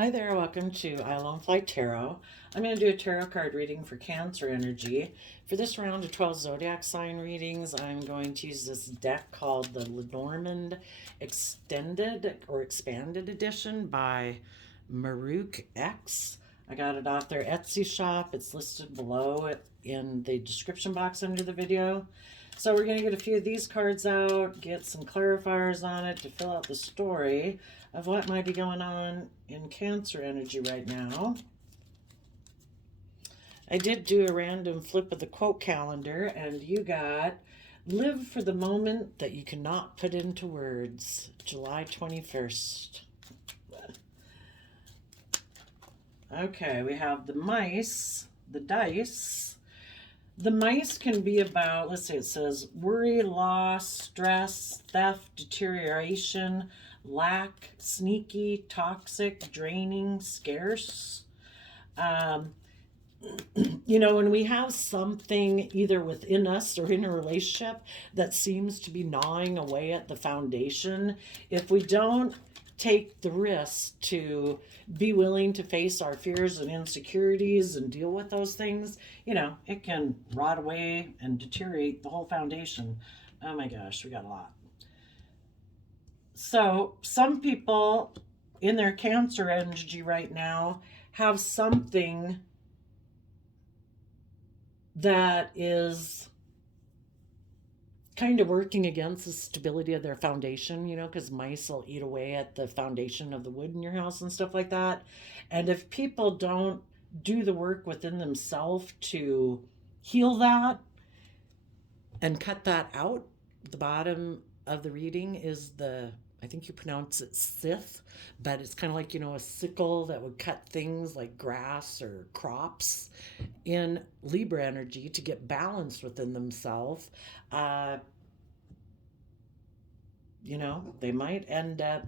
Hi there, welcome to I Alone Fly Tarot. I'm going to do a tarot card reading for Cancer energy. For this round of 12 zodiac sign readings, I'm going to use this deck called the Lenormand Extended or Expanded Edition by Maruk X. I got it off their Etsy shop. It's listed below in the description box under the video. So we're going to get a few of these cards out, get some clarifiers on it to fill out the story of what might be going on in Cancer energy right now. I did do a random flip of the quote calendar, and you got live for the moment that you cannot put into words, July 21st. Okay, we have the mice, the dice. The mice can be about, let's see, it says worry, loss, stress, theft, deterioration, lack, sneaky, toxic, draining, scarce. When we have something either within us or in a relationship that seems to be gnawing away at the foundation, if we don't take the risk to be willing to face our fears and insecurities and deal with those things, it can rot away and deteriorate the whole foundation. Oh my gosh, we got a lot. So some people in their Cancer energy right now have something that is kind of working against the stability of their foundation, because mice will eat away at the foundation of the wood in your house and stuff like that. And if people don't do the work within themselves to heal that and cut that out, the bottom of the reading is I think you pronounce it scythe, but it's kind of like, a sickle that would cut things like grass or crops in Libra energy to get balanced within themselves. They might end up,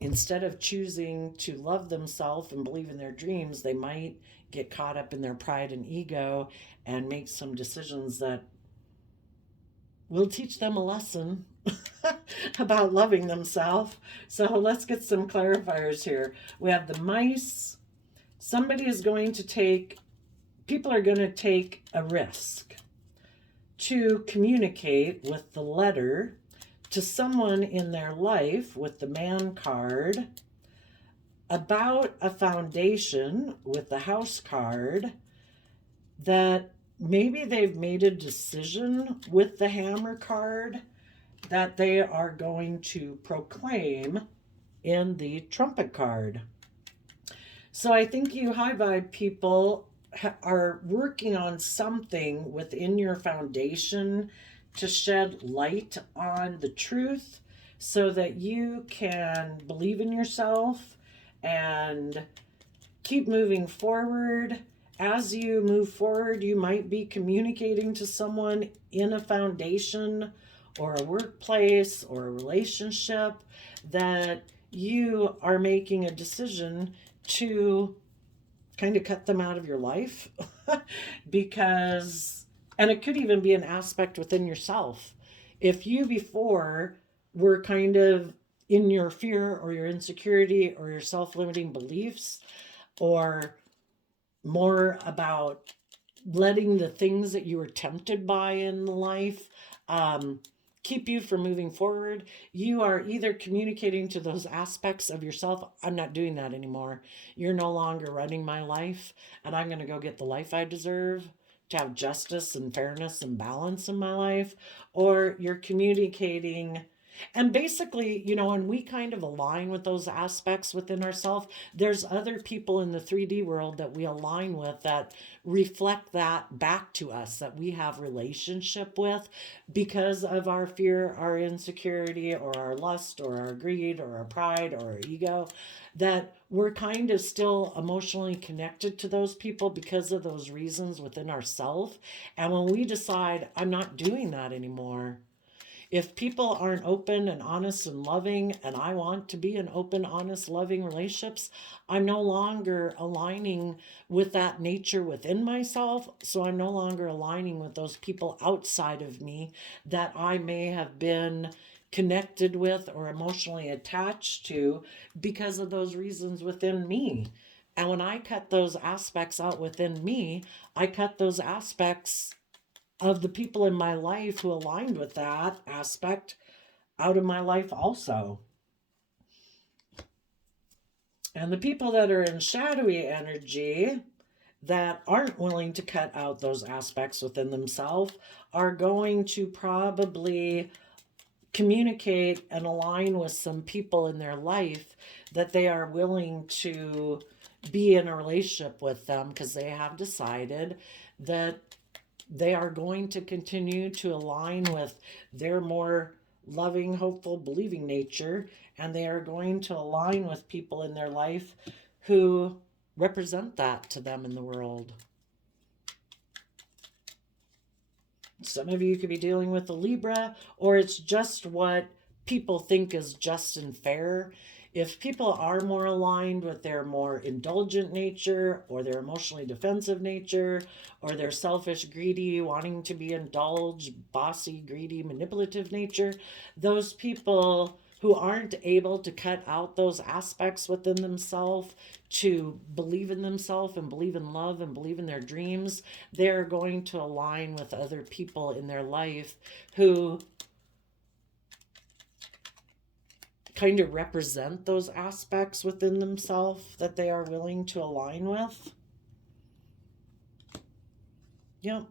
instead of choosing to love themselves and believe in their dreams, they might get caught up in their pride and ego and make some decisions that will teach them a lesson about loving themselves. So let's get some clarifiers here. We have the mice. People are going to take a risk to communicate with the letter to someone in their life with the man card about a foundation with the house card that maybe they've made a decision with the hammer card that they are going to proclaim in the trumpet card. So I think you high vibe people are working on something within your foundation to shed light on the truth so that you can believe in yourself and keep moving forward. As you move forward, you might be communicating to someone in a foundation or a workplace or a relationship that you are making a decision to kind of cut them out of your life and it could even be an aspect within yourself. If you before were kind of in your fear or your insecurity or your self-limiting beliefs, or more about letting the things that you were tempted by in life keep you from moving forward, you are either communicating to those aspects of yourself, I'm not doing that anymore. You're no longer running my life, and I'm going to go get the life I deserve to have justice and fairness and balance in my life. Or you're communicating. And basically, when we kind of align with those aspects within ourselves, there's other people in the 3D world that we align with that reflect that back to us, that we have relationship with because of our fear, our insecurity, or our lust, or our greed, or our pride, or our ego, that we're kind of still emotionally connected to those people because of those reasons within ourselves. And when we decide, I'm not doing that anymore, if people aren't open and honest and loving, and I want to be in open, honest, loving relationships, I'm no longer aligning with that nature within myself. So I'm no longer aligning with those people outside of me that I may have been connected with or emotionally attached to because of those reasons within me. And when I cut those aspects out within me, I cut those aspects of the people in my life who aligned with that aspect out of my life also. And the people that are in shadowy energy that aren't willing to cut out those aspects within themselves are going to probably communicate and align with some people in their life that they are willing to be in a relationship with them because they have decided that they are going to continue to align with their more loving, hopeful, believing nature, and they are going to align with people in their life who represent that to them in the world. Some of you could be dealing with a Libra, or it's just what people think is just and fair. If people are more aligned with their more indulgent nature, or their emotionally defensive nature, or their selfish, greedy, wanting to be indulged, bossy, greedy, manipulative nature, those people who aren't able to cut out those aspects within themselves to believe in themselves and believe in love and believe in their dreams, they're going to align with other people in their life who kind of represent those aspects within themselves that they are willing to align with. Yep.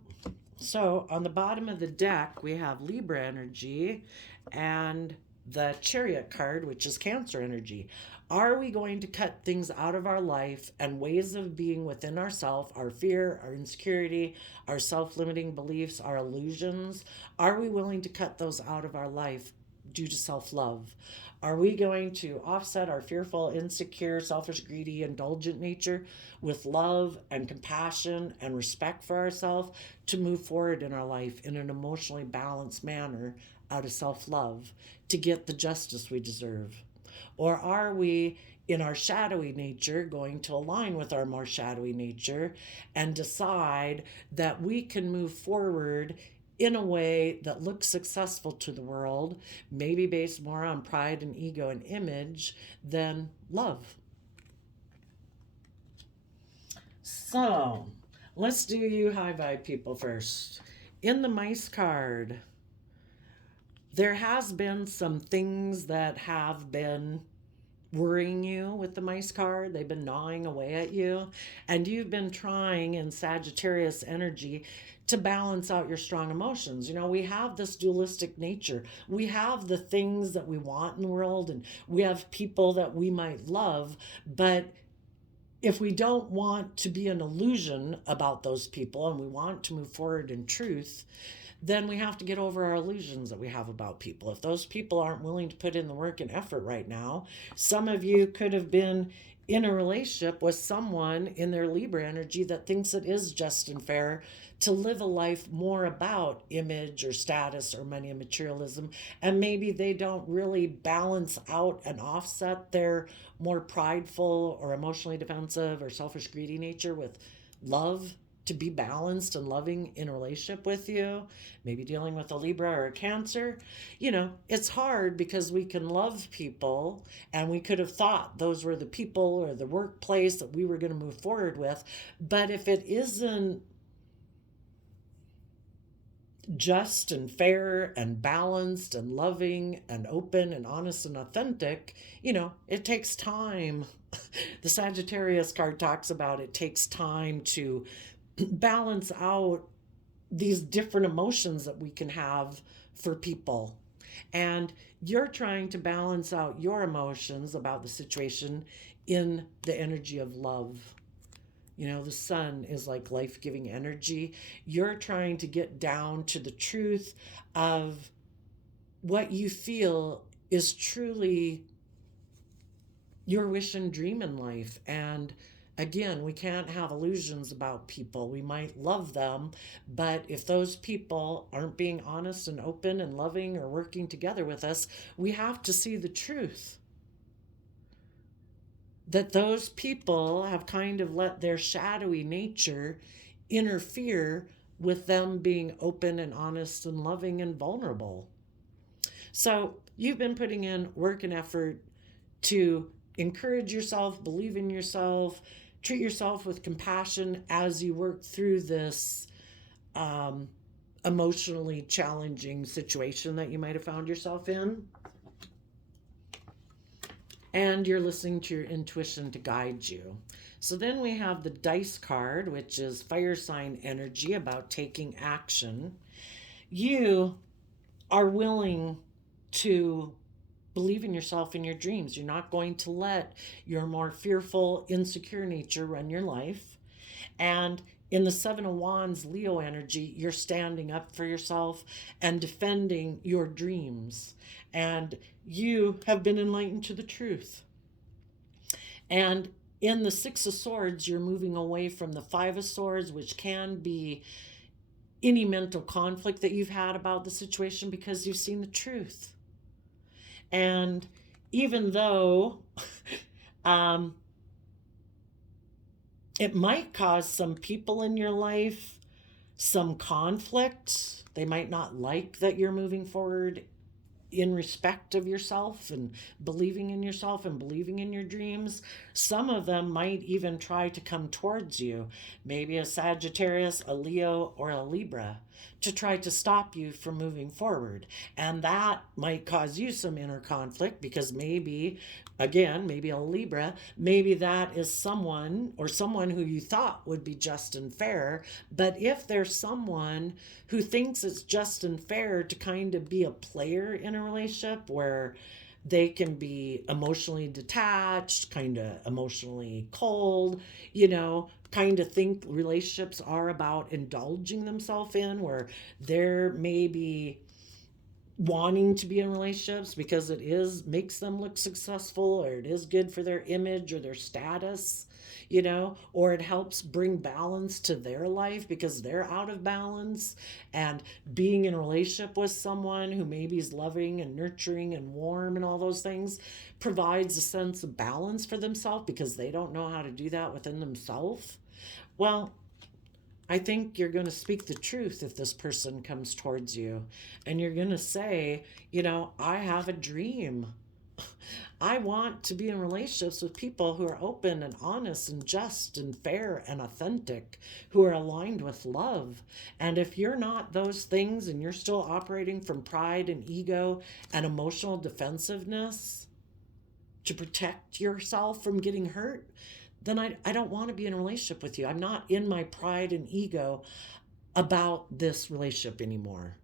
So on the bottom of the deck, we have Libra energy and the Chariot card, which is Cancer energy. Are we going to cut things out of our life and ways of being within ourselves, our fear, our insecurity, our self-limiting beliefs, our illusions? Are we willing to cut those out of our life due to self-love? Are we going to offset our fearful, insecure, selfish, greedy, indulgent nature with love and compassion and respect for ourselves to move forward in our life in an emotionally balanced manner out of self-love to get the justice we deserve? Or are we in our shadowy nature going to align with our more shadowy nature and decide that we can move forward in a way that looks successful to the world, maybe based more on pride and ego and image than love? So let's do you high vibe people first. In the mice card, there has been some things that have been worrying you with the mice card. They've been gnawing away at you, and you've been trying in Sagittarius energy to balance out your strong emotions. You know, we have this dualistic nature. We have the things that we want in the world, and we have people that we might love, but if we don't want to be an illusion about those people and we want to move forward in truth, then we have to get over our illusions that we have about people. If those people aren't willing to put in the work and effort right now, some of you could have been in a relationship with someone in their Libra energy that thinks it is just and fair to live a life more about image or status or money and materialism, and maybe they don't really balance out and offset their more prideful or emotionally defensive or selfish greedy nature with love to be balanced and loving in a relationship with you, maybe dealing with a Libra or a Cancer. You know, it's hard because we can love people and we could have thought those were the people or the workplace that we were going to move forward with. But if it isn't just and fair and balanced and loving and open and honest and authentic, you know, it takes time. The Sagittarius card talks about it takes time to balance out these different emotions that we can have for people. And you're trying to balance out your emotions about the situation in the energy of love. You know, the sun is like life giving energy. You're trying to get down to the truth of what you feel is truly your wish and dream in life. And again, we can't have illusions about people. We might love them, but if those people aren't being honest and open and loving or working together with us, we have to see the truth. That those people have kind of let their shadowy nature interfere with them being open and honest and loving and vulnerable. So You've been putting in work and effort to encourage yourself, believe in yourself, treat yourself with compassion as you work through this um, emotionally challenging situation that you might have found yourself in. And you're listening to your intuition to guide you. So then we have the dice card, which is fire sign energy about taking action. You are willing to believe in yourself and your dreams. You're not going to let your more fearful, insecure nature run your life. And in the Seven of Wands Leo energy, you're standing up for yourself and defending your dreams. And you have been enlightened to the truth. And in the Six of Swords, you're moving away from the Five of Swords, which can be any mental conflict that you've had about the situation because you've seen the truth. And even though it might cause some people in your life some conflict, they might not like that you're moving forward in respect of yourself and believing in yourself and believing in your dreams. Some of them might even try to come towards you, maybe a Sagittarius, a Leo, or a Libra, to try to stop you from moving forward. And that might cause you some inner conflict because maybe, again, maybe a Libra, maybe that is someone or someone who you thought would be just and fair. But if there's someone who thinks it's just and fair to kind of be a player in a relationship where they can be emotionally detached, kind of emotionally cold, kind of think relationships are about indulging themselves in, where they're maybe wanting to be in relationships because it is makes them look successful, or it is good for their image or their status, or it helps bring balance to their life because they're out of balance. And being in a relationship with someone who maybe is loving and nurturing and warm and all those things provides a sense of balance for themselves because they don't know how to do that within themselves. Well, I think you're going to speak the truth if this person comes towards you, and you're going to say, I have a dream. I want to be in relationships with people who are open and honest and just and fair and authentic, who are aligned with love. And if you're not those things and you're still operating from pride and ego and emotional defensiveness to protect yourself from getting hurt, then I don't want to be in a relationship with you. I'm not in my pride and ego about this relationship anymore.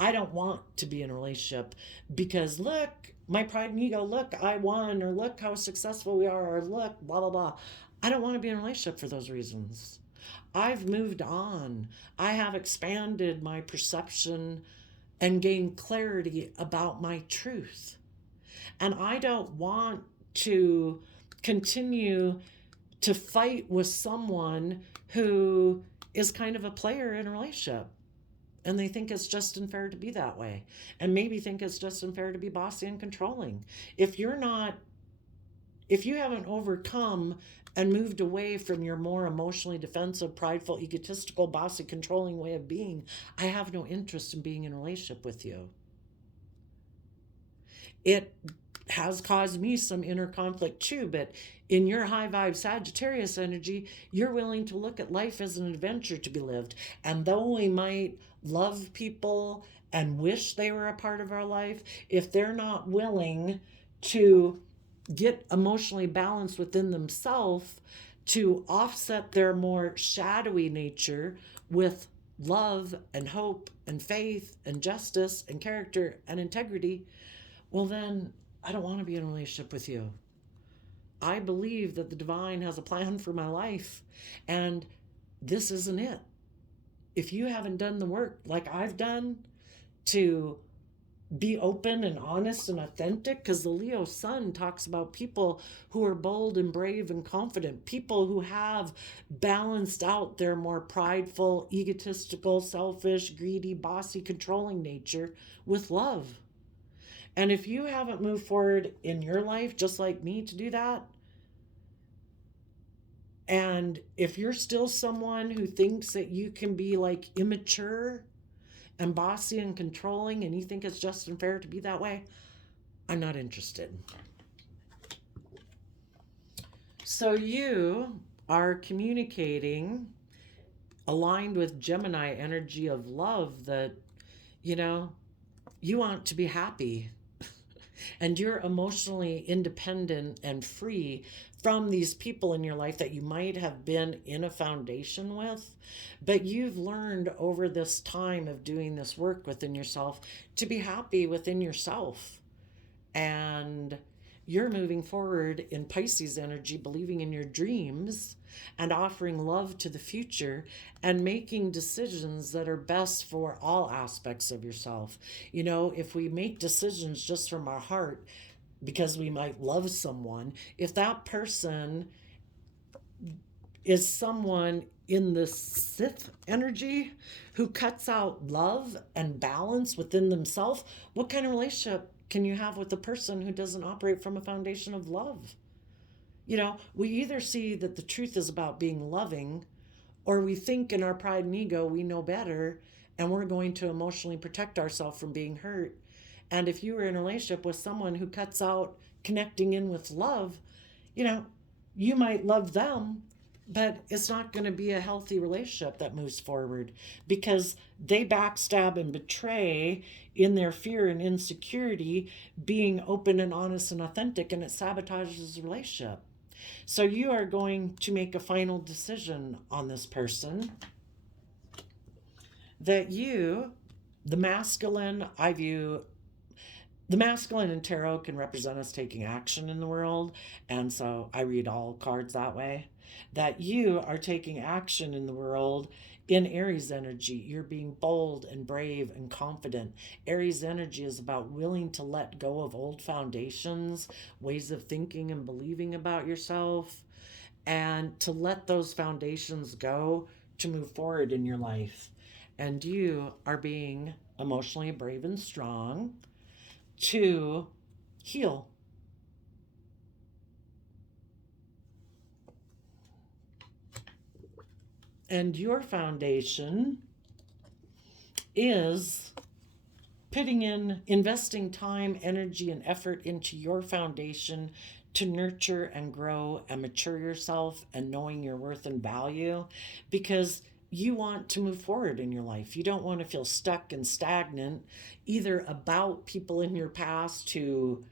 I don't want to be in a relationship because look, my pride and ego, look, I won, or look how successful we are, or look, blah, blah, blah. I don't want to be in a relationship for those reasons. I've moved on. I have expanded my perception and gained clarity about my truth. And I don't want to continue to fight with someone who is kind of a player in a relationship. And they think it's just and fair to be that way. And maybe think it's just and fair to be bossy and controlling. If you haven't overcome and moved away from your more emotionally defensive, prideful, egotistical, bossy, controlling way of being, I have no interest in being in a relationship with you. It has caused me some inner conflict too, but in your high vibe Sagittarius energy, you're willing to look at life as an adventure to be lived. And though we might love people and wish they were a part of our life, if they're not willing to get emotionally balanced within themselves to offset their more shadowy nature with love and hope and faith and justice and character and integrity, well then I don't want to be in a relationship with you. I believe that the divine has a plan for my life, and this isn't it. If you haven't done the work like I've done to be open and honest and authentic, because the Leo sun talks about people who are bold and brave and confident, people who have balanced out their more prideful, egotistical, selfish, greedy, bossy, controlling nature with love. And if you haven't moved forward in your life just like me to do that, and if you're still someone who thinks that you can be like immature and bossy and controlling, and you think it's just and fair to be that way, I'm not interested. So you are communicating aligned with Gemini energy of love that, you know, you want to be happy and you're emotionally independent and free from these people in your life that you might have been in a foundation with. But you've learned over this time of doing this work within yourself to be happy within yourself. And you're moving forward in Pisces energy, believing in your dreams and offering love to the future and making decisions that are best for all aspects of yourself. You know, if we make decisions just from our heart because we might love someone, if that person is someone in the Sith energy who cuts out love and balance within themselves, what kind of relationship can you have with a person who doesn't operate from a foundation of love? You know, we either see that the truth is about being loving, or we think in our pride and ego we know better and we're going to emotionally protect ourselves from being hurt. And if you were in a relationship with someone who cuts out connecting in with love, you know, you might love them, but it's not going to be a healthy relationship that moves forward because they backstab and betray in their fear and insecurity, being open and honest and authentic, and it sabotages the relationship. So you are going to make a final decision on this person that you, the masculine, I view the masculine in tarot can represent us taking action in the world. And so I read all cards that way. That you are taking action in the world in Aries energy. You're being bold and brave and confident. Aries energy is about willing to let go of old foundations, ways of thinking and believing about yourself, and to let those foundations go to move forward in your life. And you are being emotionally brave and strong to heal. And your foundation is investing time, energy, and effort into your foundation to nurture and grow and mature yourself and knowing your worth and value, because you want to move forward in your life. You don't want to feel stuck and stagnant, either about people in your past who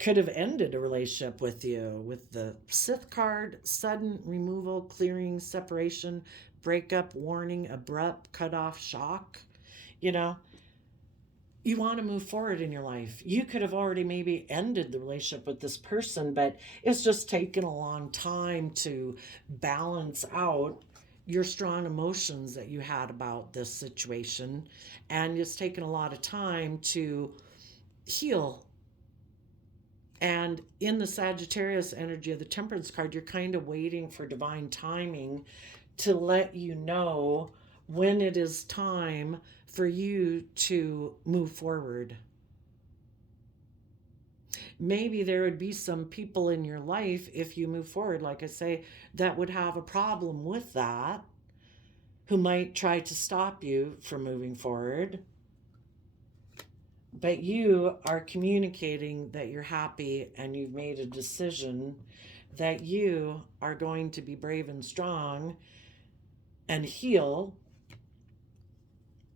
could have ended a relationship with you. With the Sith card, sudden removal, clearing, separation, breakup, warning, abrupt, cut off, shock. You know, you want to move forward in your life. You could have already maybe ended the relationship with this person, but it's just taken a long time to balance out your strong emotions that you had about this situation. And it's taken a lot of time to heal. And in the Sagittarius energy of the Temperance card, you're kind of waiting for divine timing to let you know when it is time for you to move forward. Maybe there would be some people in your life, if you move forward, like I say, that would have a problem with that, who might try to stop you from moving forward. But you are communicating that you're happy and you've made a decision that you are going to be brave and strong and heal.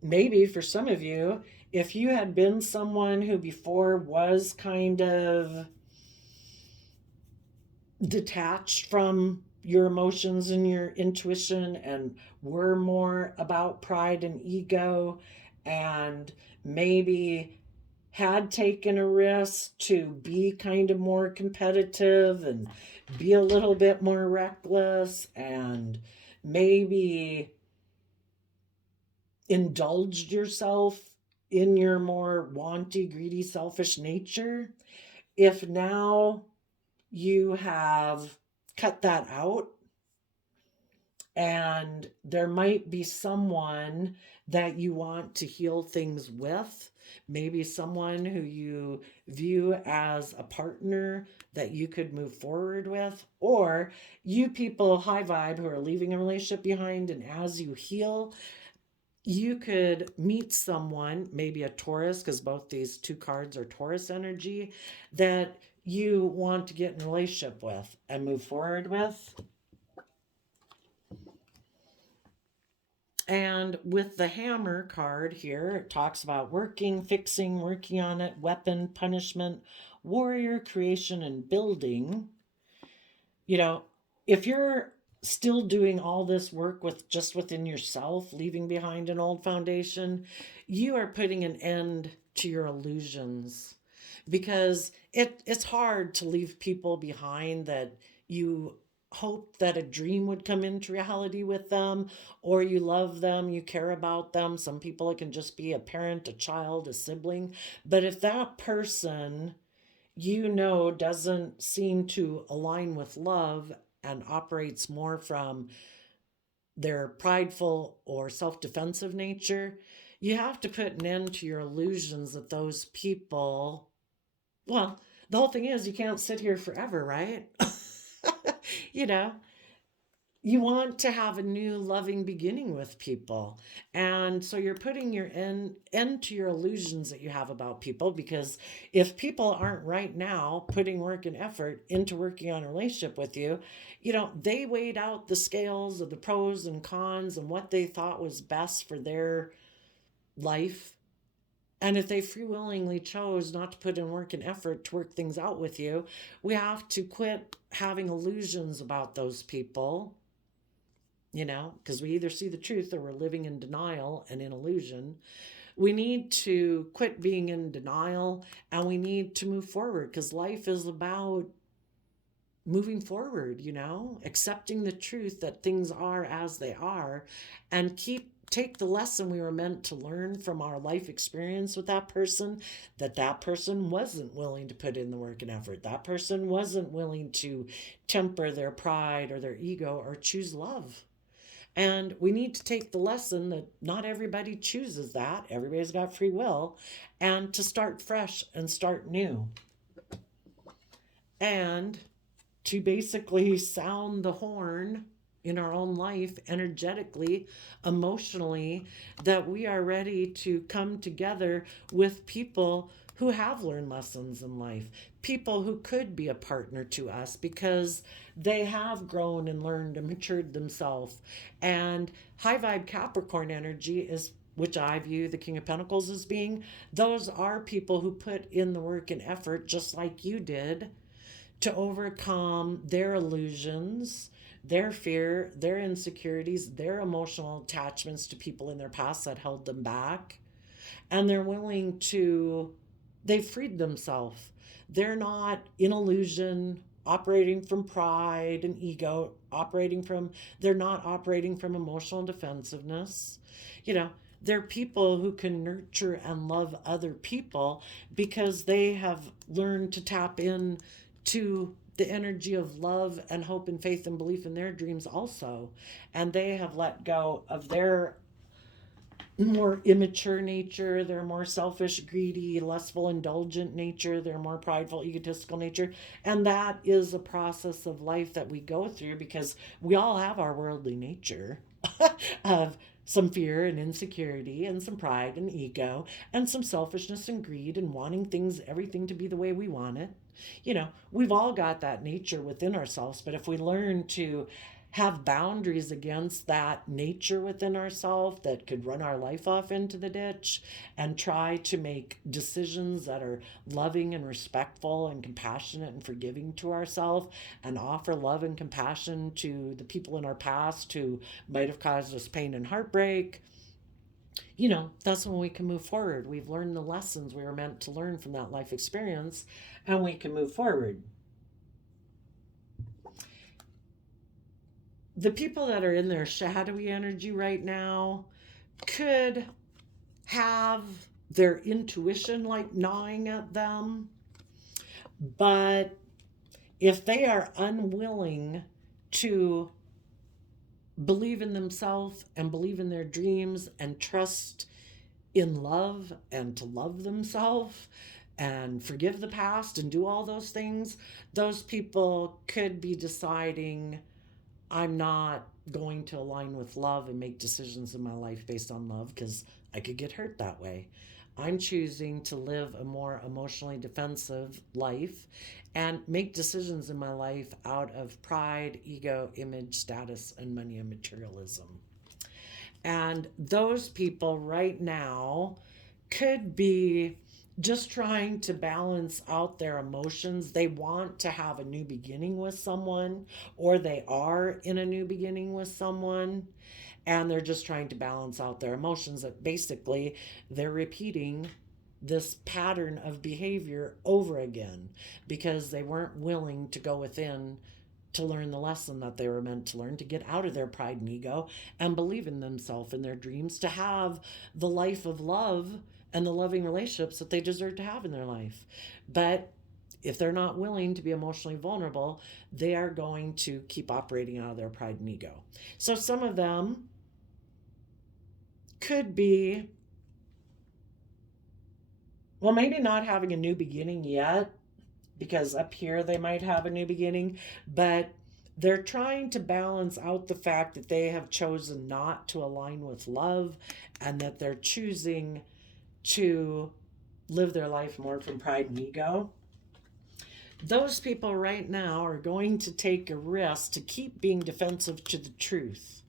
Maybe for some of you, if you had been someone who before was kind of detached from your emotions and your intuition and were more about pride and ego, and maybe had taken a risk to be kind of more competitive and be a little bit more reckless, and maybe indulged yourself in your more wanty, greedy, selfish nature. If now you have cut that out, and there might be someone that you want to heal things with, maybe someone who you view as a partner that you could move forward with, or you people high vibe who are leaving a relationship behind, and as you heal, you could meet someone, maybe a Taurus, because both these two cards are Taurus energy, that you want to get in a relationship with and move forward with. And with the hammer card here, it talks about working, fixing, working on it, weapon, punishment, warrior, creation, and building. You know, if you're still doing all this work with just within yourself, leaving behind an old foundation, you are putting an end to your illusions, because it's hard to leave people behind that you hope that a dream would come into reality with them, or you love them, you care about them. Some people, it can just be a parent, a child, a sibling. But if that person, doesn't seem to align with love and operates more from their prideful or self defensive nature, you have to put an end to your illusions that those people, well, the whole thing is you can't sit here forever, right? you know, you want to have a new loving beginning with people. And so you're putting your end to your illusions that you have about people, because if people aren't right now putting work and effort into working on a relationship with you, they weighed out the scales of the pros and cons and what they thought was best for their life. And if they free willingly chose not to put in work and effort to work things out with you, we have to quit having illusions about those people, because we either see the truth or we're living in denial and in illusion. We need to quit being in denial, and we need to move forward, because life is about moving forward, accepting the truth that things are as they are, and take the lesson we were meant to learn from our life experience with that person, that person wasn't willing to put in the work and effort. That person wasn't willing to temper their pride or their ego or choose love. And we need to take the lesson that not everybody chooses that. Everybody's got free will. And to start fresh and start new. And to basically sound the horn in our own life, energetically, emotionally, that we are ready to come together with people who have learned lessons in life, people who could be a partner to us because they have grown and learned and matured themselves. And high vibe Capricorn energy is, which I view the King of Pentacles as being, those are people who put in the work and effort just like you did to overcome their illusions, their fear, their insecurities, their emotional attachments to people in their past that held them back. And they've freed themselves. They're not in illusion, operating from pride and ego, they're not operating from emotional defensiveness. They're people who can nurture and love other people because they have learned to tap in to the energy of love and hope and faith and belief in their dreams also. And they have let go of their more immature nature, their more selfish, greedy, lustful, indulgent nature, their more prideful, egotistical nature. And that is a process of life that we go through, because we all have our worldly nature of some fear and insecurity and some pride and ego and some selfishness and greed and wanting everything to be the way we want it. We've all got that nature within ourselves, but if we learn to have boundaries against that nature within ourselves that could run our life off into the ditch, and try to make decisions that are loving and respectful and compassionate and forgiving to ourselves, and offer love and compassion to the people in our past who might have caused us pain and heartbreak, that's when we can move forward. We've learned the lessons we were meant to learn from that life experience, and we can move forward. The people that are in their shadowy energy right now could have their intuition like gnawing at them, but if they are unwilling to believe in themselves and believe in their dreams and trust in love and to love themselves and forgive the past and do all those things, those people could be deciding I'm not going to align with love and make decisions in my life based on love because I could get hurt that way. I'm choosing to live a more emotionally defensive life and make decisions in my life out of pride, ego, image, status, and money and materialism. And those people right now could be just trying to balance out their emotions. They want to have a new beginning with someone, or they are in a new beginning with someone, and they're just trying to balance out their emotions. That basically they're repeating this pattern of behavior over again because they weren't willing to go within to learn the lesson that they were meant to learn, to get out of their pride and ego and believe in themselves and their dreams, to have the life of love and the loving relationships that they deserve to have in their life. But if they're not willing to be emotionally vulnerable, they are going to keep operating out of their pride and ego. So some of them could be, well, maybe not having a new beginning yet, because up here they might have a new beginning, but they're trying to balance out the fact that they have chosen not to align with love and that they're choosing to live their life more from pride and ego. Those people right now are going to take a risk to keep being defensive to the truth.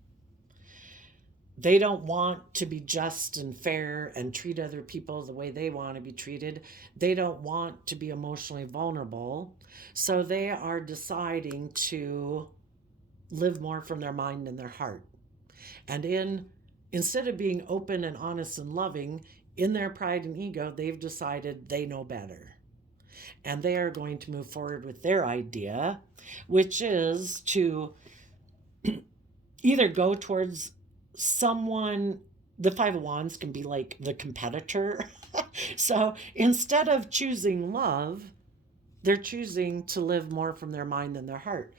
They don't want to be just and fair and treat other people the way they want to be treated. They don't want to be emotionally vulnerable. So they are deciding to live more from their mind and their heart. And instead of being open and honest and loving, in their pride and ego, they've decided they know better. And they are going to move forward with their idea, which is to either go towards someone. The Five of Wands can be like the competitor. So instead of choosing love, they're choosing to live more from their mind than their heart.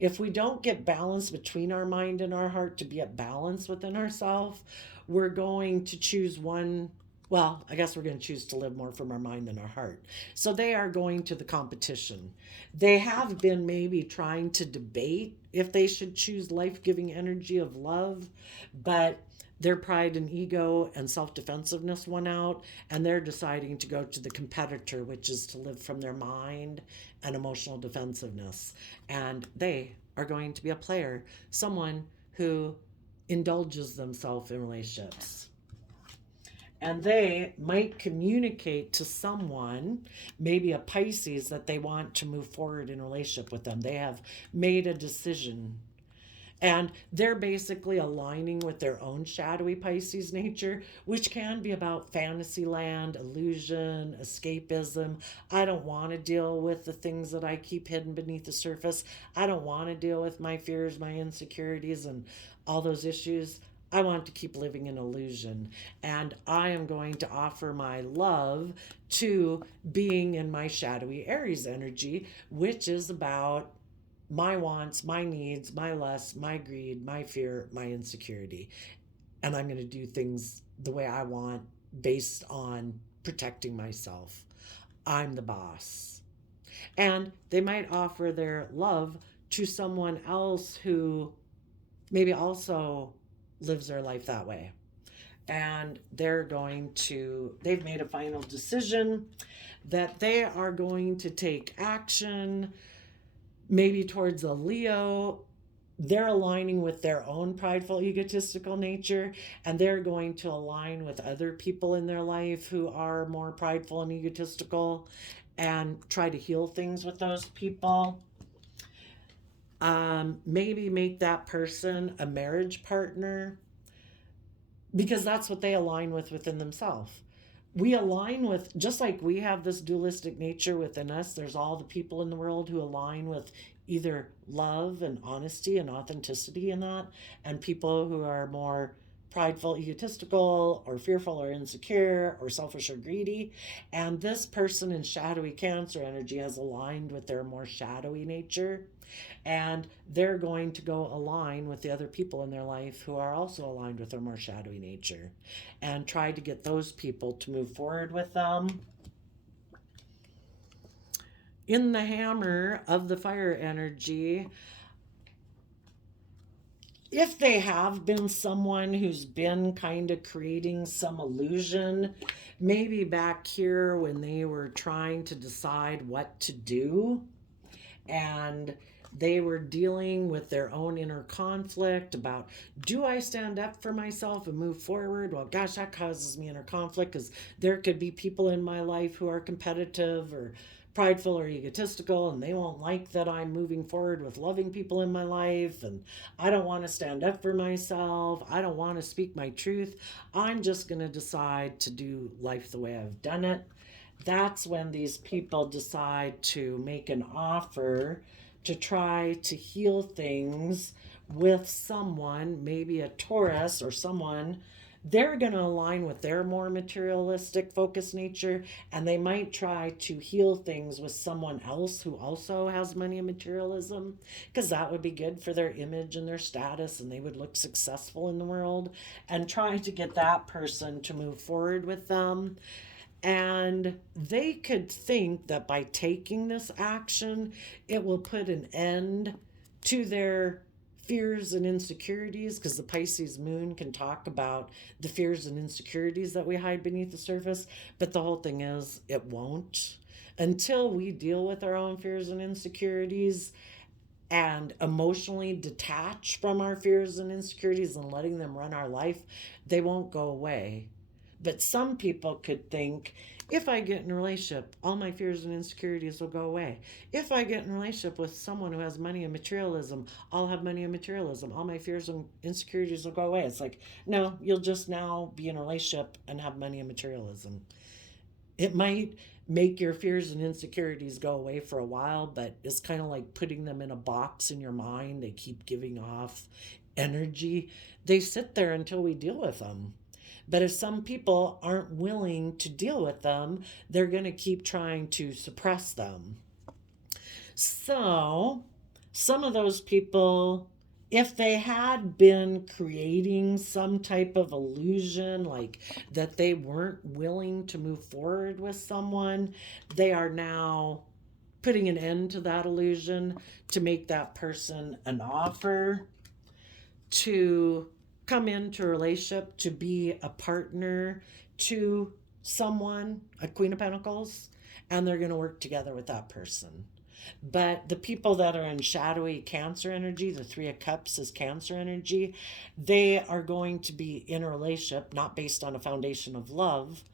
If we don't get balance between our mind and our heart to be at balance within ourselves, we're going to choose one. Well, I guess we're going to choose to live more from our mind than our heart. So they are going to the competition. They have been maybe trying to debate if they should choose life giving energy of love, but their pride and ego and self defensiveness won out, and they're deciding to go to the competitor, which is to live from their mind and emotional defensiveness. And they are going to be a player, someone who indulges themselves in relationships. And they might communicate to someone, maybe a Pisces, that they want to move forward in a relationship with them. They have made a decision. And they're basically aligning with their own shadowy Pisces nature, which can be about fantasy land, illusion, escapism. I don't want to deal with the things that I keep hidden beneath the surface. I don't want to deal with my fears, my insecurities, and all those issues. I want to keep living in illusion. And I am going to offer my love to being in my shadowy Aries energy, which is about my wants, my needs, my lust, my greed, my fear, my insecurity. And I'm going to do things the way I want based on protecting myself. I'm the boss. And they might offer their love to someone else who maybe also lives their life that way. And they've made a final decision that they are going to take action, maybe towards a Leo. They're aligning with their own prideful, egotistical nature, and they're going to align with other people in their life who are more prideful and egotistical and try to heal things with those people. Maybe make that person a marriage partner because that's what they align with within themselves. We align with, just like we have this dualistic nature within us, there's all the people in the world who align with either love and honesty and authenticity in that, and people who are more prideful, egotistical, or fearful, or insecure, or selfish, or greedy. And this person in shadowy Cancer energy has aligned with their more shadowy nature, and they're going to go align with the other people in their life who are also aligned with their more shadowy nature and try to get those people to move forward with them. In the hammer of the fire energy, if they have been someone who's been kind of creating some illusion, maybe back here when they were trying to decide what to do, and they were dealing with their own inner conflict about, do I stand up for myself and move forward? Well, gosh, that causes me inner conflict because there could be people in my life who are competitive or prideful or egotistical, and they won't like that I'm moving forward with loving people in my life, and I don't want to stand up for myself. I don't want to speak my truth. I'm just going to decide to do life the way I've done it. That's when these people decide to make an offer to try to heal things with someone, maybe a Taurus or someone. They're going to align with their more materialistic focus nature, and they might try to heal things with someone else who also has money and materialism, because that would be good for their image and their status, and they would look successful in the world, and try to get that person to move forward with them. And they could think that by taking this action, it will put an end to their fears and insecurities, because the Pisces moon can talk about the fears and insecurities that we hide beneath the surface. But the whole thing is, it won't. Until we deal with our own fears and insecurities and emotionally detach from our fears and insecurities and letting them run our life, they won't go away. But some people could think, if I get in a relationship, all my fears and insecurities will go away. If I get in a relationship with someone who has money and materialism, I'll have money and materialism. All my fears and insecurities will go away. It's like, no, you'll just now be in a relationship and have money and materialism. It might make your fears and insecurities go away for a while, but it's kind of like putting them in a box in your mind. They keep giving off energy. They sit there until we deal with them. But if some people aren't willing to deal with them, they're going to keep trying to suppress them. So, some of those people, if they had been creating some type of illusion, like that they weren't willing to move forward with someone, they are now putting an end to that illusion to make that person an offer to come into a relationship, to be a partner to someone, a Queen of Pentacles, and they're going to work together with that person. But the people that are in shadowy Cancer energy, the Three of Cups is Cancer energy, they are going to be in a relationship not based on a foundation of love,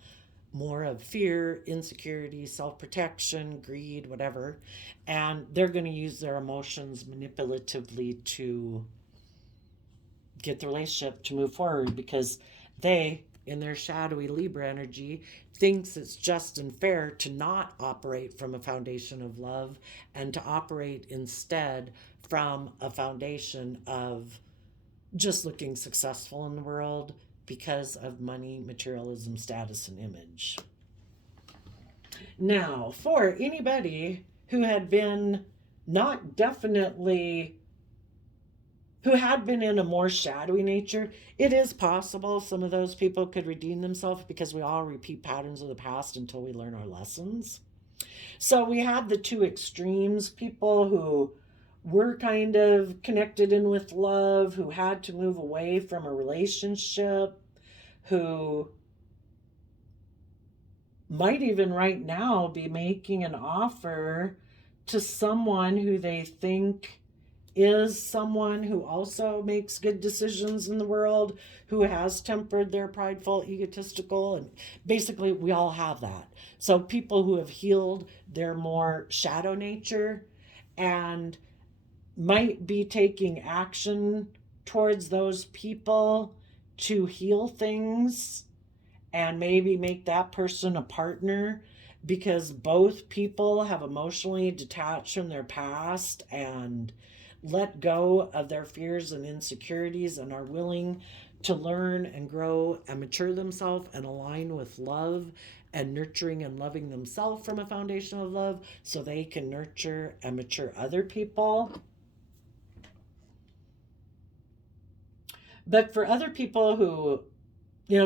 more of fear, insecurity, self-protection, greed, whatever. And they're going to use their emotions manipulatively to get the relationship to move forward, because they, in their shadowy Libra energy, thinks it's just and fair to not operate from a foundation of love and to operate instead from a foundation of just looking successful in the world because of money, materialism, status, and image. Now, for anybody who had been not definitely who had been in a more shadowy nature, it is possible some of those people could redeem themselves, because we all repeat patterns of the past until we learn our lessons. So we had the two extremes, people who were kind of connected in with love, who had to move away from a relationship, who might even right now be making an offer to someone who they think is someone who also makes good decisions in the world, who has tempered their prideful, egotistical, and basically we all have that. So people who have healed their more shadow nature and might be taking action towards those people to heal things and maybe make that person a partner, because both people have emotionally detached from their past and let go of their fears and insecurities and are willing to learn and grow and mature themselves and align with love and nurturing and loving themselves from a foundation of love, so they can nurture and mature other people. But for other people who,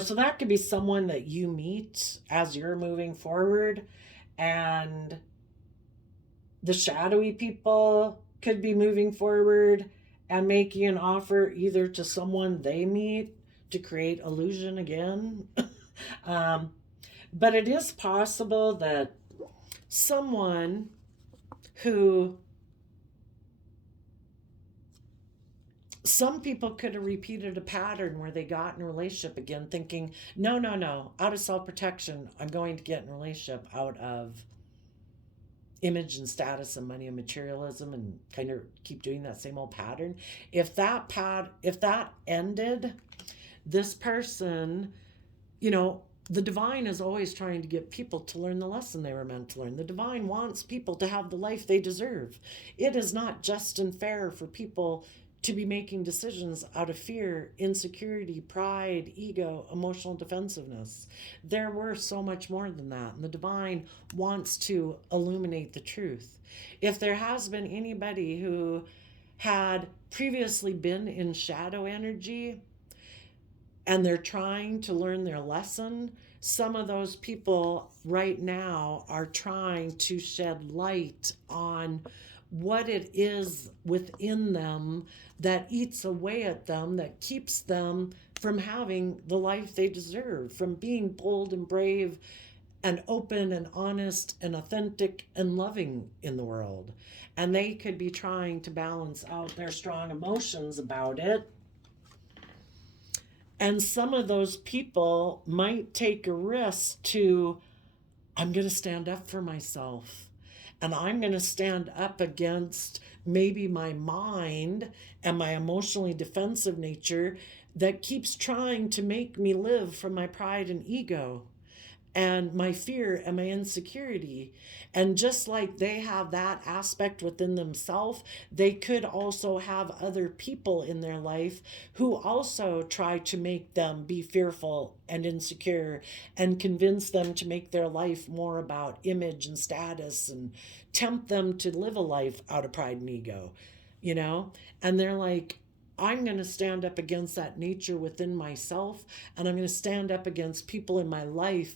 so that could be someone that you meet as you're moving forward, and the shadowy people could be moving forward and making an offer either to someone they meet to create illusion again. um, but it is possible that someone who some people could have repeated a pattern where they got in a relationship again thinking, no, no, no, out of self-protection, I'm going to get in a relationship out of image and status and money and materialism, and kind of keep doing that same old pattern. If that ended, this person, you know, the divine is always trying to get people to learn the lesson they were meant to learn. The divine wants people to have the life they deserve. It is not just and fair for people to be making decisions out of fear, insecurity, pride, ego, emotional defensiveness. There were so much more than that, and the divine wants to illuminate the truth. If there has been anybody who had previously been in shadow energy and they're trying to learn their lesson, some of those people right now are trying to shed light on what it is within them that eats away at them, that keeps them from having the life they deserve, from being bold and brave and open and honest and authentic and loving in the world. And they could be trying to balance out their strong emotions about it. And some of those people might take a risk to, I'm going to stand up for myself. And I'm going to stand up against maybe my mind and my emotionally defensive nature that keeps trying to make me live from my pride and ego and my fear and my insecurity. And just like they have that aspect within themselves, they could also have other people in their life who also try to make them be fearful and insecure and convince them to make their life more about image and status and tempt them to live a life out of pride and ego, you know? And they're like, I'm going to stand up against that nature within myself, and I'm going to stand up against people in my life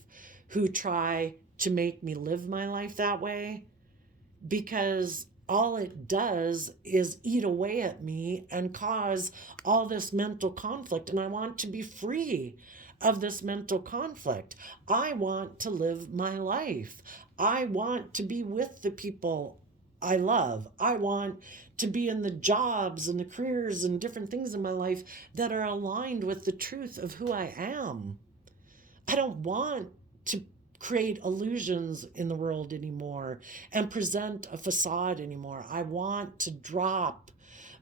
who try to make me live my life that way, because all it does is eat away at me and cause all this mental conflict. And I want to be free of this mental conflict. I want to live my life. I want to be with the people I love. I want to be in the jobs and the careers and different things in my life that are aligned with the truth of who I am. I don't want to create illusions in the world anymore and present a facade anymore. I want to drop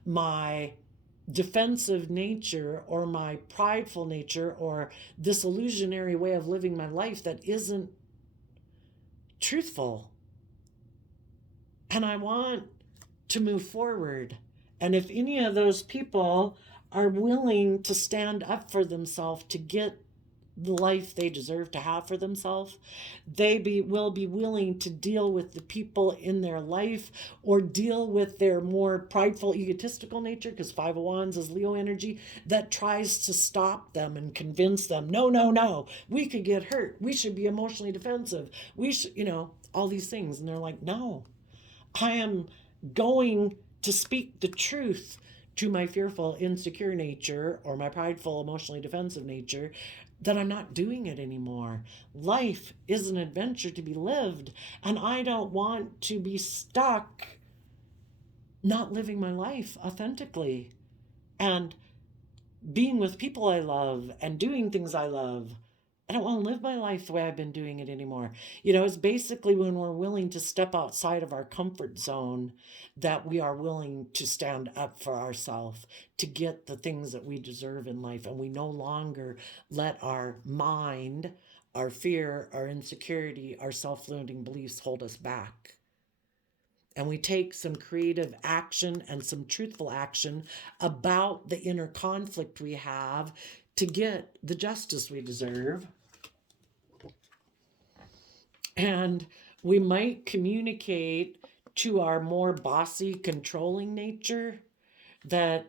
my defensive nature or my prideful nature or this illusionary way of living my life that isn't truthful. And I want to move forward. And if any of those people are willing to stand up for themselves to get the life they deserve to have for themselves, will be willing to deal with the people in their life or deal with their more prideful, egotistical nature, because 5 of Wands is Leo energy, that tries to stop them and convince them, no, no, no, we could get hurt. We should be emotionally defensive. We should, all these things. And they're like, no, I am going to speak the truth to my fearful, insecure nature or my prideful, emotionally defensive nature, that I'm not doing it anymore. Life is an adventure to be lived, and I don't want to be stuck not living my life authentically and being with people I love and doing things I love. I don't want to live my life the way I've been doing it anymore. It's basically when we're willing to step outside of our comfort zone that we are willing to stand up for ourselves to get the things that we deserve in life. And we no longer let our mind, our fear, our insecurity, our self-limiting beliefs hold us back. And we take some creative action and some truthful action about the inner conflict we have to get the justice we deserve. And we might communicate to our more bossy, controlling nature that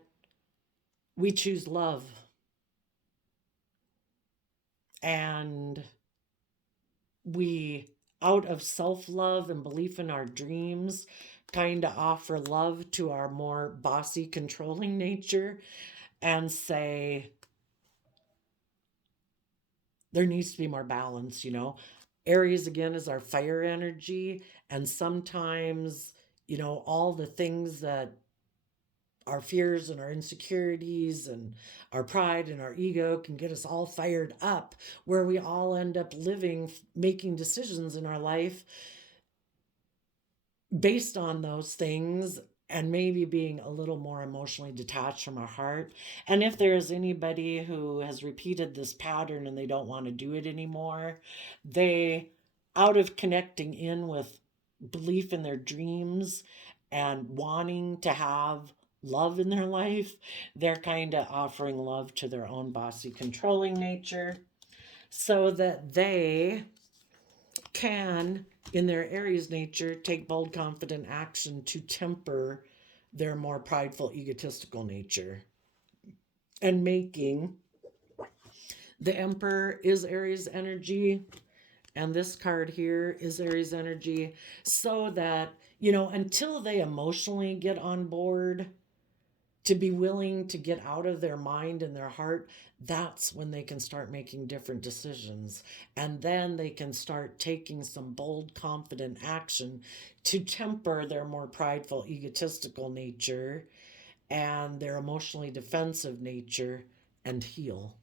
we choose love. And we, out of self-love and belief in our dreams, kind of offer love to our more bossy, controlling nature and say, there needs to be more balance, you know. Aries again is our fire energy, and sometimes, you know, all the things that our fears and our insecurities and our pride and our ego can get us all fired up, where we all end up living, making decisions in our life based on those things, and maybe being a little more emotionally detached from our heart. And if there is anybody who has repeated this pattern and they don't want to do it anymore, they, out of connecting in with belief in their dreams and wanting to have love in their life, they're kind of offering love to their own bossy, controlling nature so that they can, in their Aries nature, take bold, confident action to temper their more prideful, egotistical nature. And making the Emperor is Aries energy, and this card here is Aries energy, so that, you know, until they emotionally get on board to be willing to get out of their mind and their heart, that's when they can start making different decisions. And then they can start taking some bold, confident action to temper their more prideful, egotistical nature and their emotionally defensive nature and heal.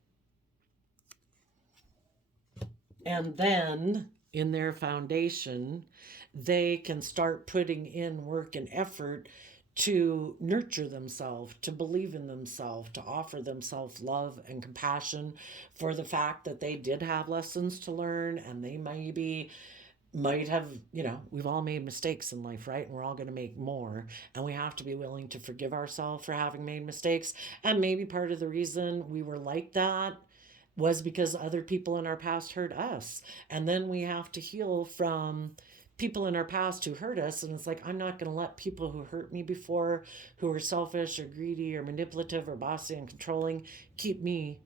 And then in their foundation, they can start putting in work and effort to nurture themselves, to believe in themselves, to offer themselves love and compassion for the fact that they did have lessons to learn, and they maybe might have, you know, we've all made mistakes in life, right? And we're all going to make more. And we have to be willing to forgive ourselves for having made mistakes. And maybe part of the reason we were like that was because other people in our past hurt us. And then we have to heal from people in our past who hurt us. And it's like, I'm not going to let people who hurt me before, who are selfish or greedy or manipulative or bossy and controlling, keep me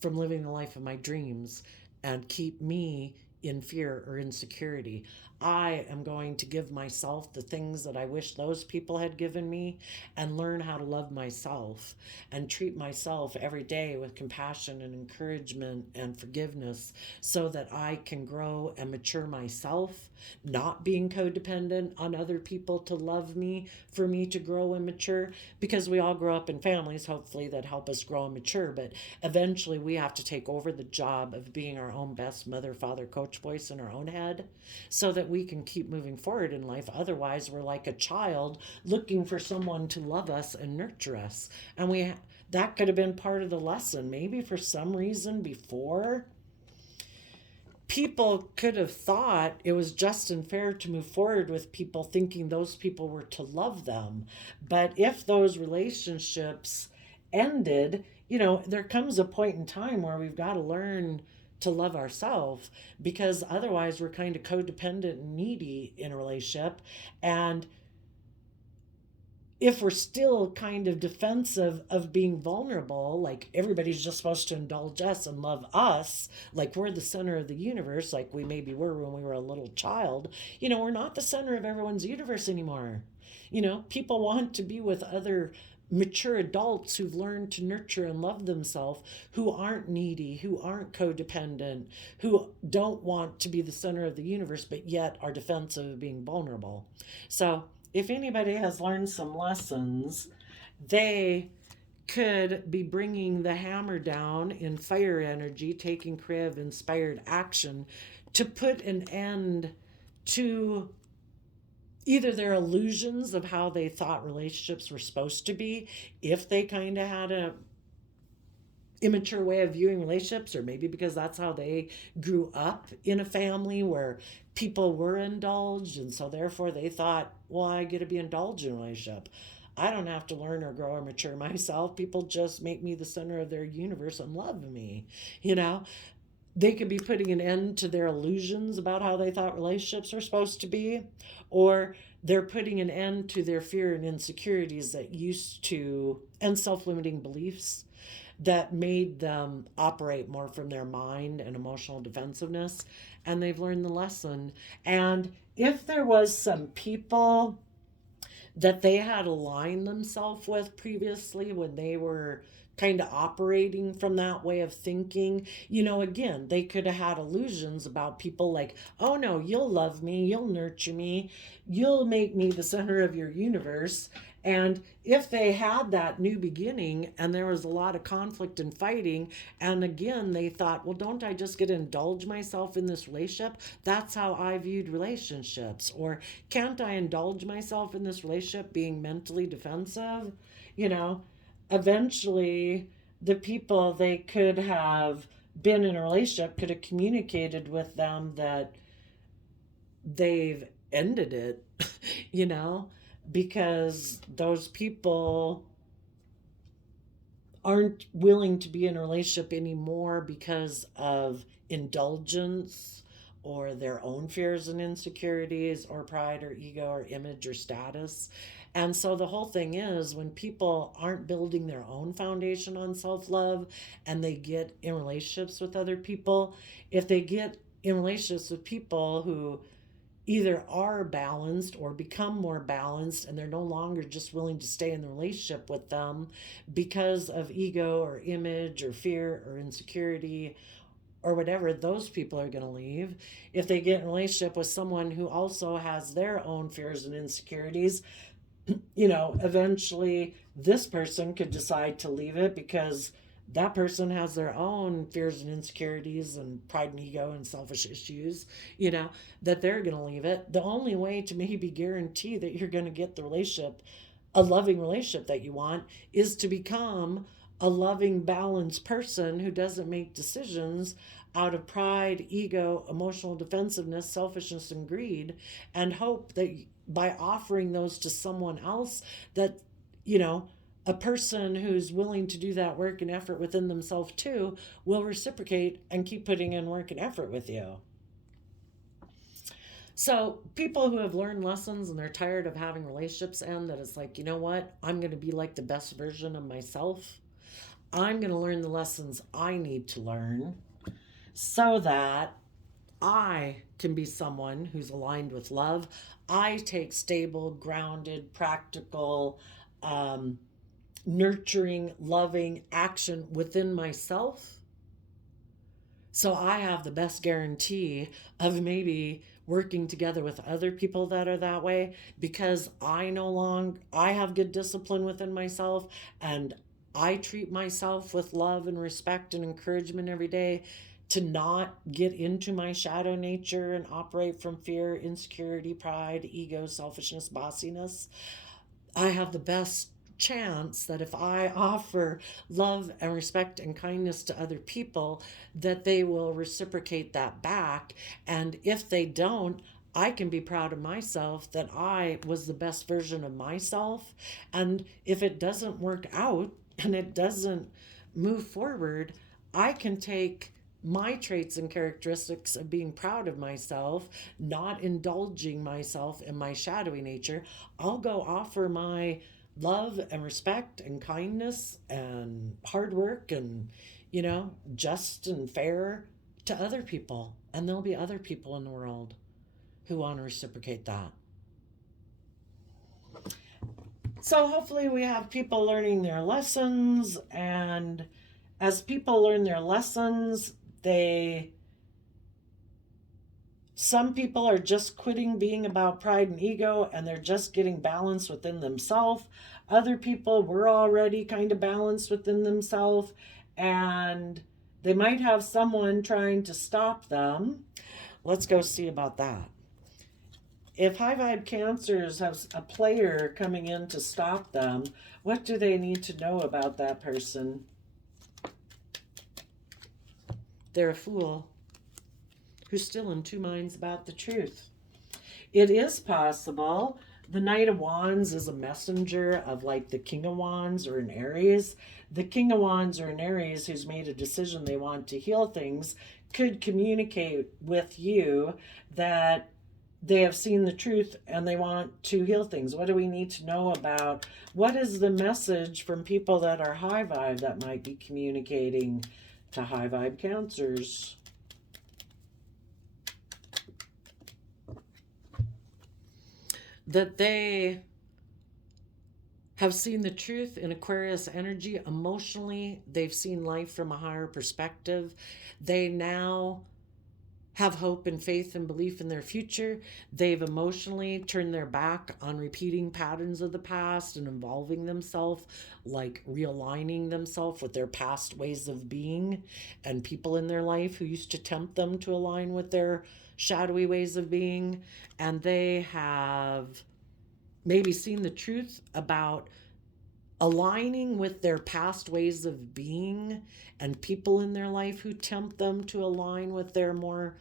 from living the life of my dreams and keep me in fear or insecurity. I am going to give myself the things that I wish those people had given me and learn how to love myself and treat myself every day with compassion and encouragement and forgiveness so that I can grow and mature myself, not being codependent on other people to love me, for me to grow and mature, because we all grow up in families, hopefully, that help us grow and mature. But eventually, we have to take over the job of being our own best mother, father, coach voice in our own head so that we can keep moving forward in life. Otherwise, we're like a child looking for someone to love us and nurture us. And that could have been part of the lesson. Maybe for some reason before, people could have thought it was just and fair to move forward with people thinking those people were to love them. But if those relationships ended, you know, there comes a point in time where we've got to learn to love ourselves, because otherwise we're kind of codependent and needy in a relationship. And if we're still kind of defensive of being vulnerable, like everybody's just supposed to indulge us and love us, like we're the center of the universe, like we maybe were when we were a little child, you know, we're not the center of everyone's universe anymore. You know, people want to be with other mature adults who've learned to nurture and love themselves, who aren't needy, who aren't codependent, who don't want to be the center of the universe, but yet are defensive of being vulnerable. So, if anybody has learned some lessons, they could be bringing the hammer down in fire energy, taking creative, inspired action to put an end to either their illusions of how they thought relationships were supposed to be, if they kind of had a immature way of viewing relationships, or maybe because that's how they grew up in a family where people were indulged, and so therefore they thought, well, I get to be indulged in a relationship. I don't have to learn or grow or mature myself. People just make me the center of their universe and love me. You know, they could be putting an end to their illusions about how they thought relationships were supposed to be, or they're putting an end to their fear and insecurities that used to, and self-limiting beliefs that made them operate more from their mind and emotional defensiveness. And they've learned the lesson. And if there was some people that they had aligned themselves with previously when they were kind of operating from that way of thinking. Again, they could have had illusions about people like, oh no, you'll love me, you'll nurture me, you'll make me the center of your universe. And if they had that new beginning and there was a lot of conflict and fighting, and again, they thought, well, don't I just get to indulge myself in this relationship? That's how I viewed relationships. Or can't I indulge myself in this relationship being mentally defensive? You know, eventually, the people they could have been in a relationship could have communicated with them that they've ended it, you know, because those people aren't willing to be in a relationship anymore because of indulgence or their own fears and insecurities or pride or ego or image or status. And so the whole thing is when people aren't building their own foundation on self love and they get in relationships with other people, if they get in relationships with people who either are balanced or become more balanced and they're no longer just willing to stay in the relationship with them because of ego or image or fear or insecurity or whatever, those people are going to leave. If they get in a relationship with someone who also has their own fears and insecurities, eventually this person could decide to leave it because that person has their own fears and insecurities and pride and ego and selfish issues, that they're going to leave it. The only way to maybe guarantee that you're going to get the relationship, a loving relationship that you want, is to become a loving, balanced person who doesn't make decisions out of pride, ego, emotional defensiveness, selfishness, and greed, and hope that by offering those to someone else, that, a person who's willing to do that work and effort within themselves too will reciprocate and keep putting in work and effort with you. So people who have learned lessons and they're tired of having relationships end, that it's like, you know what? I'm going to be like the best version of myself. I'm going to learn the lessons I need to learn so that I can be someone who's aligned with love. I take stable, grounded, practical, nurturing, loving action within myself. So I have the best guarantee of maybe working together with other people that are that way because I have good discipline within myself and I treat myself with love and respect and encouragement every day to not get into my shadow nature and operate from fear, insecurity, pride, ego, selfishness, bossiness. I have the best chance that if I offer love and respect and kindness to other people, that they will reciprocate that back. And if they don't, I can be proud of myself that I was the best version of myself. And if it doesn't work out and it doesn't move forward, I can take my traits and characteristics of being proud of myself, not indulging myself in my shadowy nature. I'll go offer my love and respect and kindness and hard work and, just and fair to other people. And there'll be other people in the world who want to reciprocate that. So hopefully we have people learning their lessons, and as people learn their lessons, some people are just quitting being about pride and ego and they're just getting balance within themselves. Other people were already kind of balanced within themselves and they might have someone trying to stop them. Let's go see about that. If high vibe cancers have a player coming in to stop them, what do they need to know about that person? They're a fool who's still in two minds about the truth. It is possible. The Knight of Wands is a messenger of like the King of Wands or an Aries. The King of Wands or an Aries who's made a decision they want to heal things could communicate with you that they have seen the truth and they want to heal things. What do we need to know about? What is the message from people that are high vibe that might be communicating to high vibe cancers? That they have seen the truth in Aquarius energy. Emotionally, they've seen life from a higher perspective. They now have hope and faith and belief in their future. They've emotionally turned their back on repeating patterns of the past and involving themselves, like realigning themselves with their past ways of being and people in their life who used to tempt them to align with their shadowy ways of being. And they have maybe seen the truth about aligning with their past ways of being and people in their life who tempt them to align with their more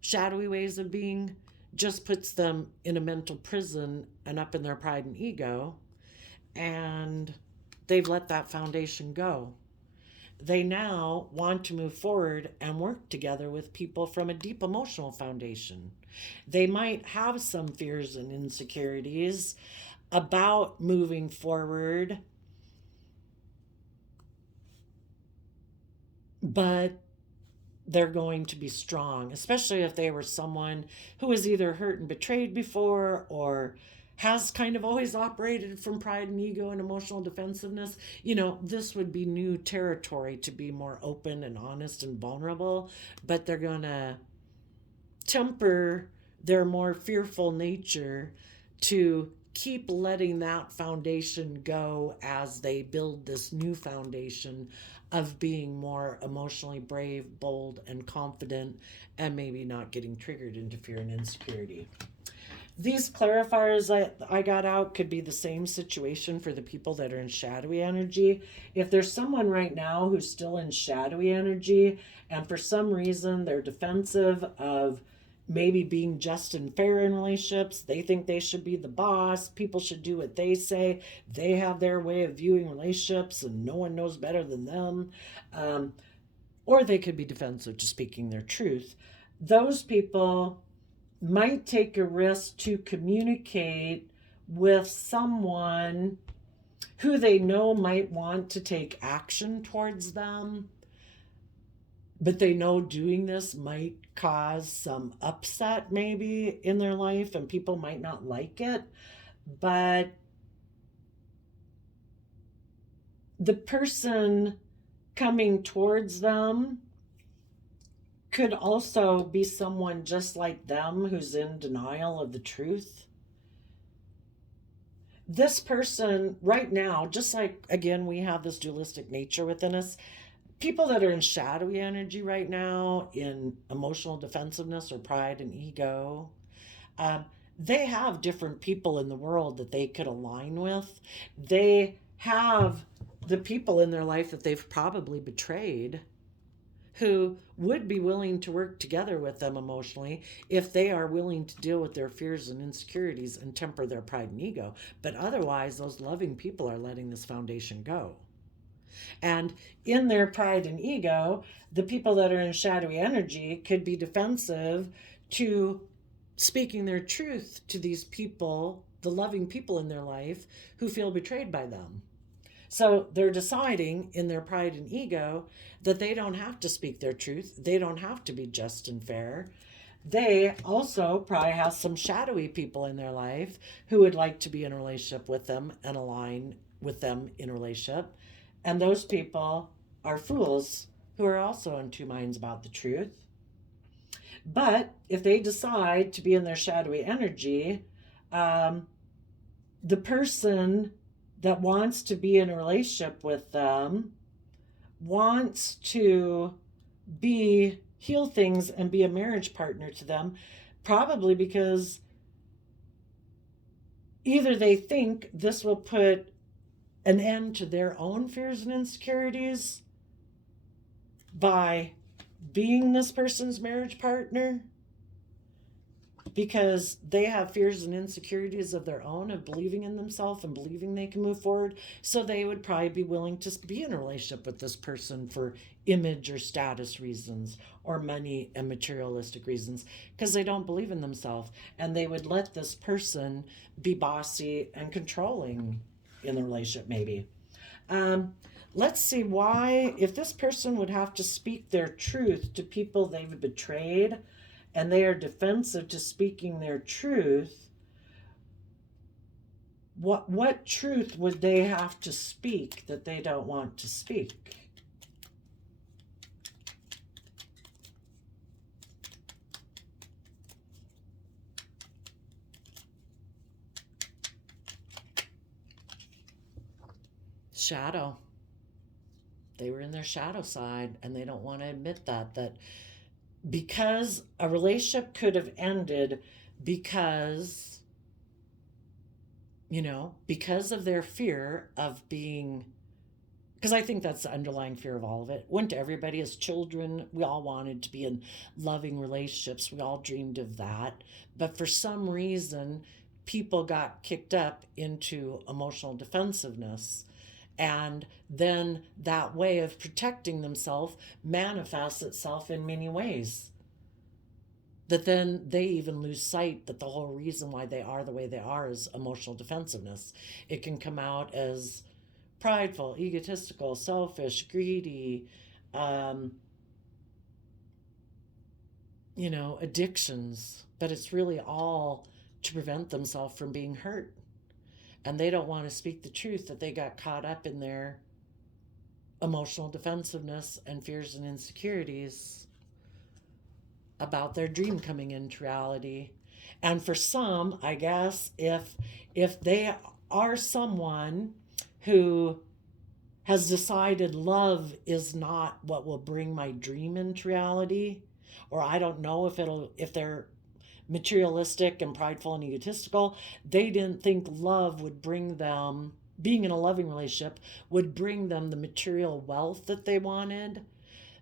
shadowy ways of being just puts them in a mental prison and up in their pride and ego, and they've let that foundation go. They now want to move forward and work together with people from a deep emotional foundation. They might have some fears and insecurities about moving forward, but they're going to be strong, especially if they were someone who was either hurt and betrayed before or has kind of always operated from pride and ego and emotional defensiveness. This would be new territory to be more open and honest and vulnerable, but they're going to temper their more fearful nature to keep letting that foundation go as they build this new foundation of being more emotionally brave, bold, and confident, and maybe not getting triggered into fear and insecurity. These clarifiers I got out could be the same situation for the people that are in shadowy energy. If there's someone right now who's still in shadowy energy and for some reason they're defensive of maybe being just and fair in relationships, they think they should be the boss, people should do what they say, they have their way of viewing relationships and no one knows better than them, or they could be defensive to speaking their truth. Those people might take a risk to communicate with someone who they know might want to take action towards them, but they know doing this might cause some upset maybe in their life and people might not like it. But the person coming towards them could also be someone just like them who's in denial of the truth. This person right now, just like, again, we have this dualistic nature within us, people that are in shadowy energy right now, in emotional defensiveness or pride and ego, they have different people in the world that they could align with. They have the people in their life that they've probably betrayed who would be willing to work together with them emotionally if they are willing to deal with their fears and insecurities and temper their pride and ego. But otherwise, those loving people are letting this foundation go. And in their pride and ego, the people that are in shadowy energy could be defensive to speaking their truth to these people, the loving people in their life who feel betrayed by them. So they're deciding in their pride and ego that they don't have to speak their truth. They don't have to be just and fair. They also probably have some shadowy people in their life who would like to be in a relationship with them and align with them in a relationship. And those people are fools who are also in two minds about the truth. But if they decide to be in their shadowy energy, the person that wants to be in a relationship with them wants to heal things and be a marriage partner to them, probably because either they think this will put an end to their own fears and insecurities by being this person's marriage partner, because they have fears and insecurities of their own of believing in themselves and believing they can move forward. So they would probably be willing to be in a relationship with this person for image or status reasons or money and materialistic reasons because they don't believe in themselves. And they would let this person be bossy and controlling in the relationship maybe. Let's see why, if this person would have to speak their truth to people they've betrayed, and they are defensive to speaking their truth, What truth would they have to speak that they don't want to speak? Shadow. They were in their shadow side, and they don't want to admit that because a relationship could have ended because, because of their fear of being, because I think that's the underlying fear of all of it. Went to everybody as children. We all wanted to be in loving relationships. We all dreamed of that. But for some reason, people got kicked up into emotional defensiveness. And then that way of protecting themselves manifests itself in many ways. That then they even lose sight that the whole reason why they are the way they are is emotional defensiveness. It can come out as prideful, egotistical, selfish, greedy, um, addictions. But it's really all to prevent themselves from being hurt. And they don't want to speak the truth that they got caught up in their emotional defensiveness and fears and insecurities about their dream coming into reality. And for some, I guess, if they are someone who has decided love is not what will bring my dream into reality, or I don't know if they're materialistic and prideful and egotistical, they didn't think love would bring them, being in a loving relationship would bring them the material wealth that they wanted.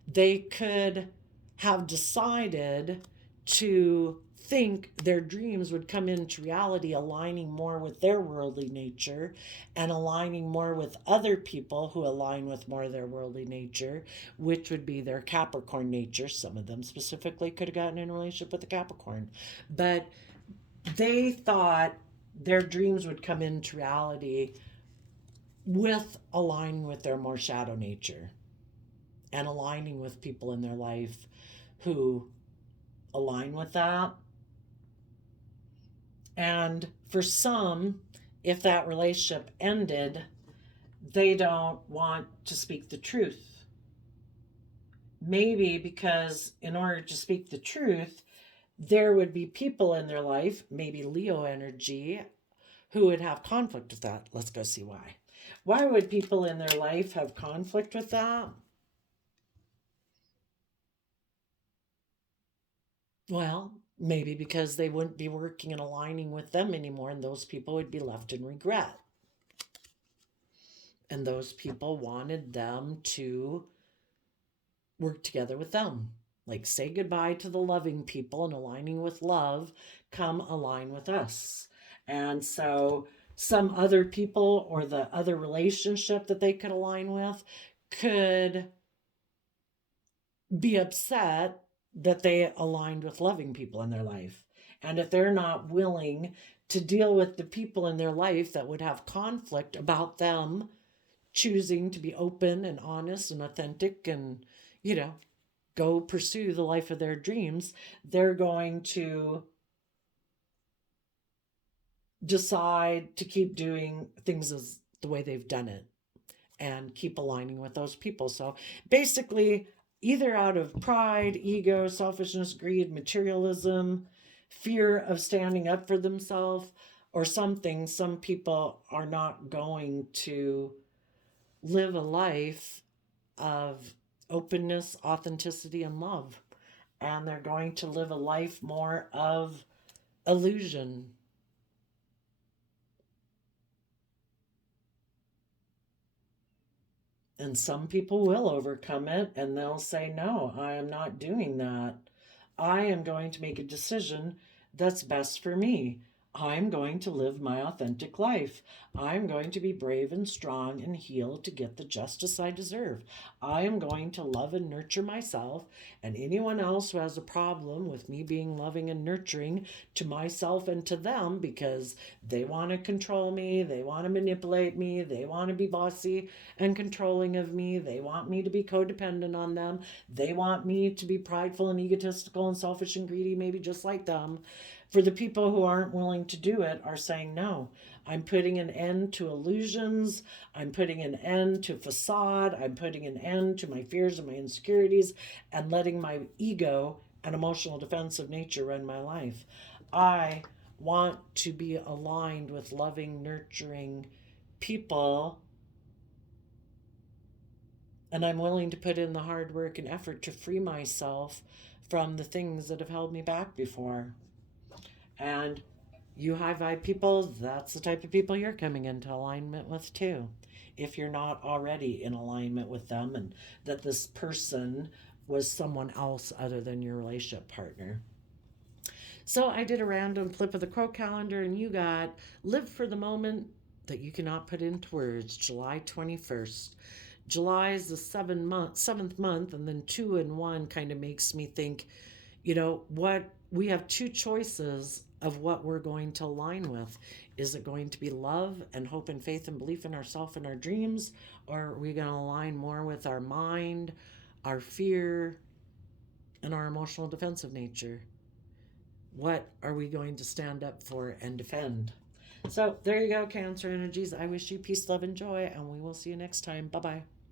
They could have decided to think their dreams would come into reality, aligning more with their worldly nature and aligning more with other people who align with more of their worldly nature, which would be their Capricorn nature. Some of them specifically could have gotten in a relationship with a Capricorn. But they thought their dreams would come into reality with aligning with their more shadow nature and aligning with people in their life who align with that. And for some, if that relationship ended, they don't want to speak the truth. Maybe because in order to speak the truth, there would be people in their life, maybe Leo energy, who would have conflict with that. Let's go see why. Why would people in their life have conflict with that? Well, maybe because they wouldn't be working and aligning with them anymore, and those people would be left in regret. And those people wanted them to work together with them. Like, say goodbye to the loving people and aligning with love, come align with us. And so, some other people or the other relationship that they could align with could be upset that they aligned with loving people in their life. And if they're not willing to deal with the people in their life that would have conflict about them choosing to be open and honest and authentic and, go pursue the life of their dreams, they're going to decide to keep doing things as the way they've done it and keep aligning with those people. So basically, either out of pride, ego, selfishness, greed, materialism, fear of standing up for themselves, or something, some people are not going to live a life of openness, authenticity, and love. And they're going to live a life more of illusion. And some people will overcome it and they'll say, no, I am not doing that. I am going to make a decision that's best for me. I'm going to live my authentic life. I'm going to be brave and strong and heal to get the justice I deserve. I am going to love and nurture myself, and anyone else who has a problem with me being loving and nurturing to myself and to them because they want to control me, they want to manipulate me, they want to be bossy and controlling of me, they want me to be codependent on them, they want me to be prideful and egotistical and selfish and greedy, maybe just like them. for the people who aren't willing to do it are saying, no, I'm putting an end to illusions. I'm putting an end to facade. I'm putting an end to my fears and my insecurities and letting my ego and emotional defensive nature run my life. I want to be aligned with loving, nurturing people, and I'm willing to put in the hard work and effort to free myself from the things that have held me back before. And you high vibe people, that's the type of people you're coming into alignment with too. If you're not already in alignment with them and that this person was someone else other than your relationship partner. So I did a random flip of the quote calendar, and you got live for the moment that you cannot put into words, July 21st. July is the seventh month, and then 2 and 1 kind of makes me think, what we have two choices of what we're going to align with. Is it going to be love and hope and faith and belief in ourselves and our dreams, or are we going to align more with our mind, our fear, and our emotional defensive nature? What are we going to stand up for and defend? So there you go, Cancer energies. I wish you peace, love, and joy, and we will see you next time. Bye bye.